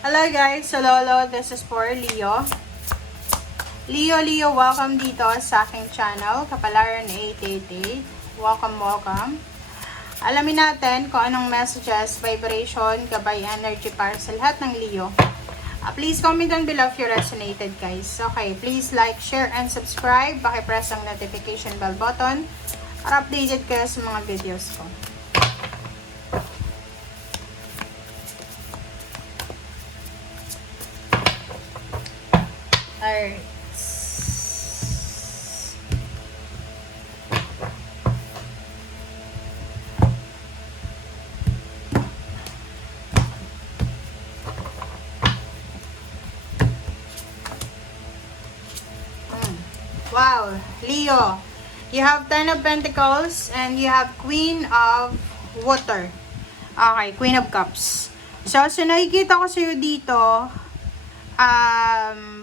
Hello guys, so Lolo, this is for Leo. Leo, welcome dito sa aking channel, Kapalaran 888. Welcome. Alamin natin kung anong messages, vibration, gabay, energy para sa lahat ng Leo. Please comment down below if you resonated guys. Okay, please like, share, and subscribe. Paki-press ang notification bell button para updated kayo sa mga videos ko. Alright. Wow, Leo, you have 10 of Pentacles and you have Queen of Water. Okay, Queen of Cups. So nakikita ko sa'yo dito,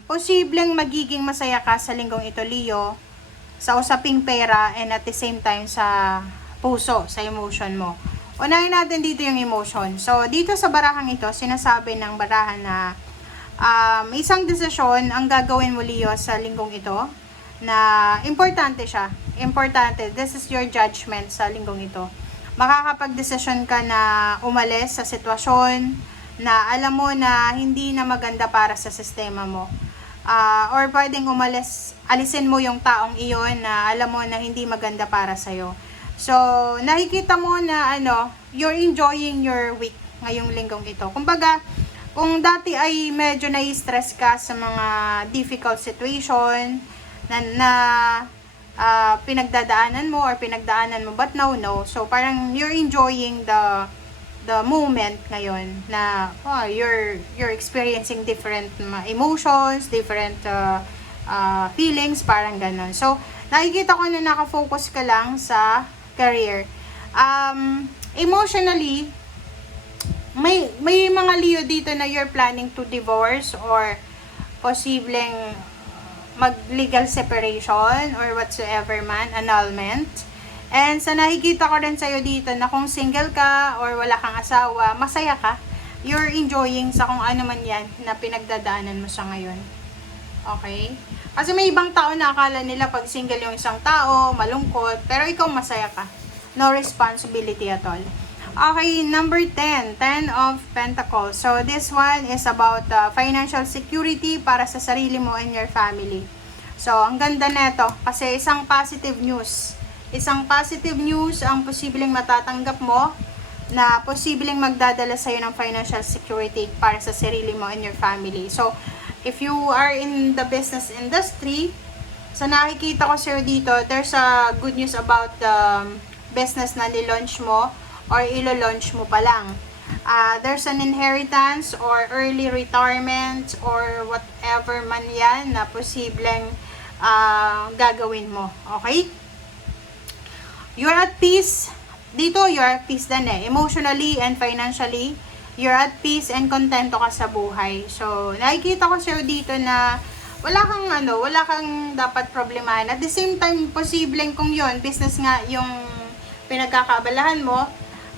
posibleng magiging masaya ka sa linggong ito, Leo, sa usaping pera and at the same time sa puso, sa emotion mo. Unahin natin dito yung emotion. So, dito sa barahang ito, sinasabi ng barahan na isang desisyon ang gagawin mo, Leo, sa linggong ito na importante siya. Importante. This is your judgment sa linggong ito. Makakapag-desisyon ka na umalis sa sitwasyon na alam mo na hindi na maganda para sa sistema mo. Or pwedeng alisin mo yung taong iyon na alam mo na hindi maganda para sa'yo. So, nakikita mo na you're enjoying your week ngayong linggong ito. Kumbaga, kung dati ay medyo na-stress ka sa mga difficult situation na pinagdadaanan mo or pinagdaanan mo, but now no. So, parang you're enjoying the moment ngayon na you're experiencing different emotions, different feelings, parang ganun. So, nakikita ko na nakafocus ka lang sa career. Emotionally, may mga Leo dito na you're planning to divorce or posibleng mag-legal separation or whatsoever man, annulment. And sa nakikita ko rin sa'yo dito na kung single ka or wala kang asawa, masaya ka. You're enjoying sa kung ano man yan na pinagdadaanan mo sa ngayon. Okay? Kasi may ibang tao na akala nila pag single yung isang tao, malungkot, pero ikaw masaya ka. No responsibility at all. Okay, number 10, 10 of Pentacles. So, this one is about financial security para sa sarili mo and your family. So, ang ganda neto kasi isang positive news. Isang positive news ang posibleng matatanggap mo na posibleng magdadala sa'yo ng financial security para sa sarili mo and your family. So, if you are in the business industry, sa nakikita ko sa'yo dito, there's a good news about the business na nilaunch mo or ilo-launch mo pa lang. There's an inheritance or early retirement or whatever man yan na posibleng gagawin mo. Okay? You're at peace. Dito, you're at peace din eh. Emotionally and financially, you're at peace and kontento ka sa buhay. So, nakikita ko sa'yo dito na wala kang dapat problemahan. At the same time, posibleng kung yon business nga yung pinagkakaabalahan mo,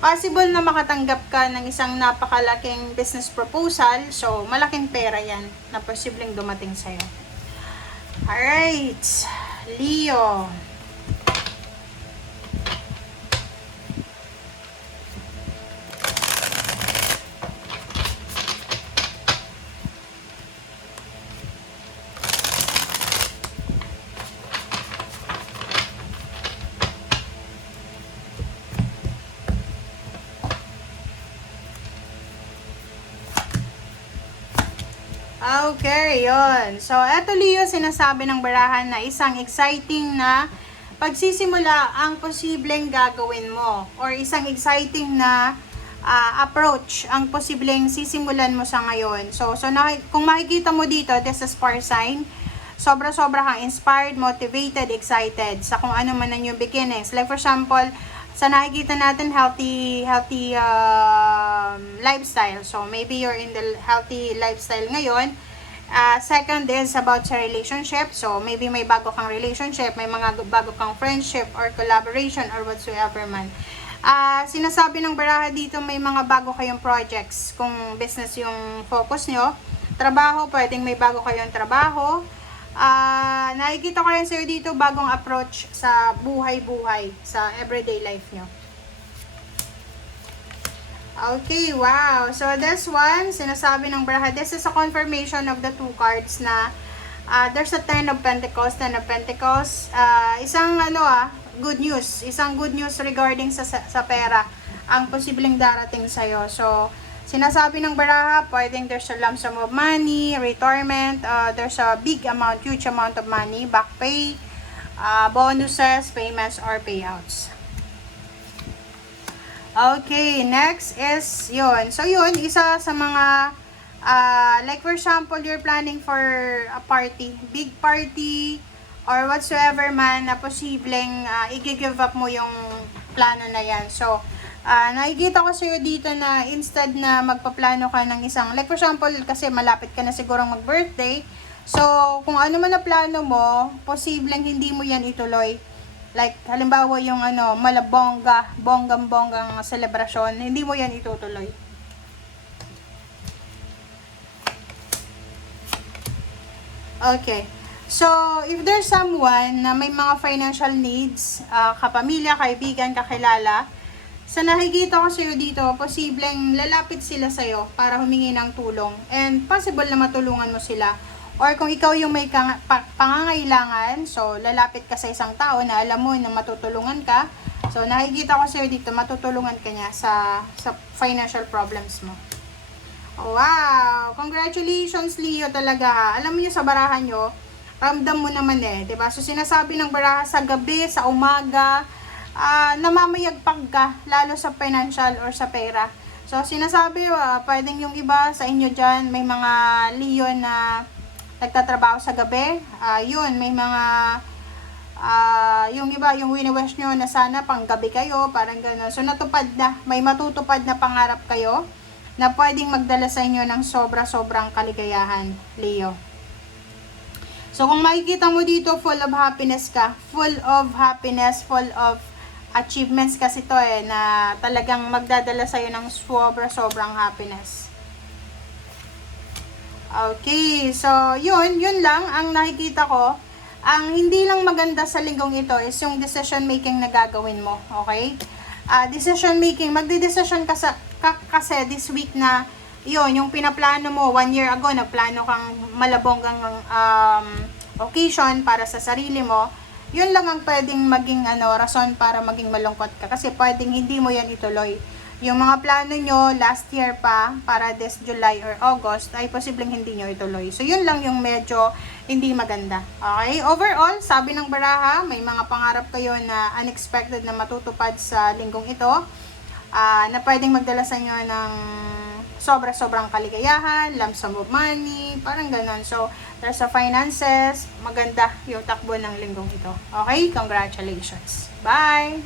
possible na makatanggap ka ng isang napakalaking business proposal. So, malaking pera yan na posibleng dumating sa'yo. Alright, Leo. Okay, yon. So, eto Leo, sinasabi ng barahan na isang exciting na pagsisimula ang posibleng gagawin mo or isang exciting na approach ang posibleng sisimulan mo sa ngayon. So kung makikita mo dito, this is fire sign. Sobra-sobra kang inspired, motivated, excited sa kung ano man ang yung beginnings. Like for example, sa nakikita natin healthy lifestyle. So maybe you're in the healthy lifestyle ngayon. Second is about sa relationship. So maybe may bago kang relationship, may mga bago kang friendship or collaboration or whatsoever man. Sinasabi ng baraha dito may mga bago kayong projects. Kung business yung focus nyo, trabaho, pwedeng may bago kayong trabaho. Nakikita ko rin sa'yo dito bagong approach sa buhay-buhay, sa everyday life nyo. Okay, wow. So, this one, sinasabi ng baraha, this is a confirmation of the two cards na there's a 10 of Pentacles, 10 of Pentacles. Isang good news. Isang good news regarding sa pera ang posibleng darating sa'yo. So, sinasabi ng baraha, pwedeng there's a lump sum of money, retirement, there's a big amount, huge amount of money, back pay, bonuses, payments, or payouts. Okay, next is yun. So, yun, isa sa mga, like for example, you're planning for a party, big party, or whatsoever man na posibleng i-give up mo yung plano na yan. So, nakikita ko sa'yo dito na instead na magpaplano ka ng isang, like for example, kasi malapit ka na sigurong mag-birthday, so, kung ano man na plano mo, posibleng hindi mo yan ituloy. Like, halimbawa yung bonggang-bonggang selebrasyon, hindi mo yan itutuloy. Okay. So, if there's someone na may mga financial needs, kapamilya, kaibigan, kakilala, sa nakikita ko sa'yo dito, posibleng lalapit sila sa'yo para humingi ng tulong. And possible na matulungan mo sila. Or kung ikaw yung may pangangailangan, so lalapit ka sa isang tao na alam mo na matutulungan ka. So nakikita ko sa'yo dito, matutulungan ka niya sa financial problems mo. Wow! Congratulations, Leo, talaga ha. Alam mo sa barahan nyo, ramdam mo naman diba? So sinasabi ng baraha sa gabi, sa umaga, namamayagpag ka, lalo sa financial or sa pera. So sinasabi, pwedeng yung iba sa inyo dyan, may mga Leo na nagtatrabaho sa gabi, yun, may mga, yung iba, yung wini-wish nyo na sana pang gabi kayo, parang gano'n. So, natupad na, may matutupad na pangarap kayo, na pwedeng magdala sa inyo ng sobra-sobrang kaligayahan, Leo. So, kung makikita mo dito, full of happiness ka, full of happiness, full of achievements kasi to na talagang magdadala sa iyo ng sobra-sobrang happiness. Okay, so yun lang ang nakikita ko. Ang hindi lang maganda sa linggong ito is yung decision making na gagawin mo, okay? Decision making, magde-decision ka kasi this week na yun, yung pinaplano mo 1 year ago, nagplano kang malabonggang occasion para sa sarili mo, yun lang ang pwedeng maging rason para maging malungkot ka kasi pwedeng hindi mo yan ituloy. Yung mga plano nyo last year pa para this July or August ay posibleng hindi nyo ituloy. So, yun lang yung medyo hindi maganda. Okay? Overall, sabi ng baraha, may mga pangarap kayo na unexpected na matutupad sa linggong ito na pwedeng magdala sa inyo ng sobra-sobrang kaligayahan, lump sum of money, parang ganon. So, there's a finances, maganda yung takbo ng linggong ito. Okay? Congratulations. Bye!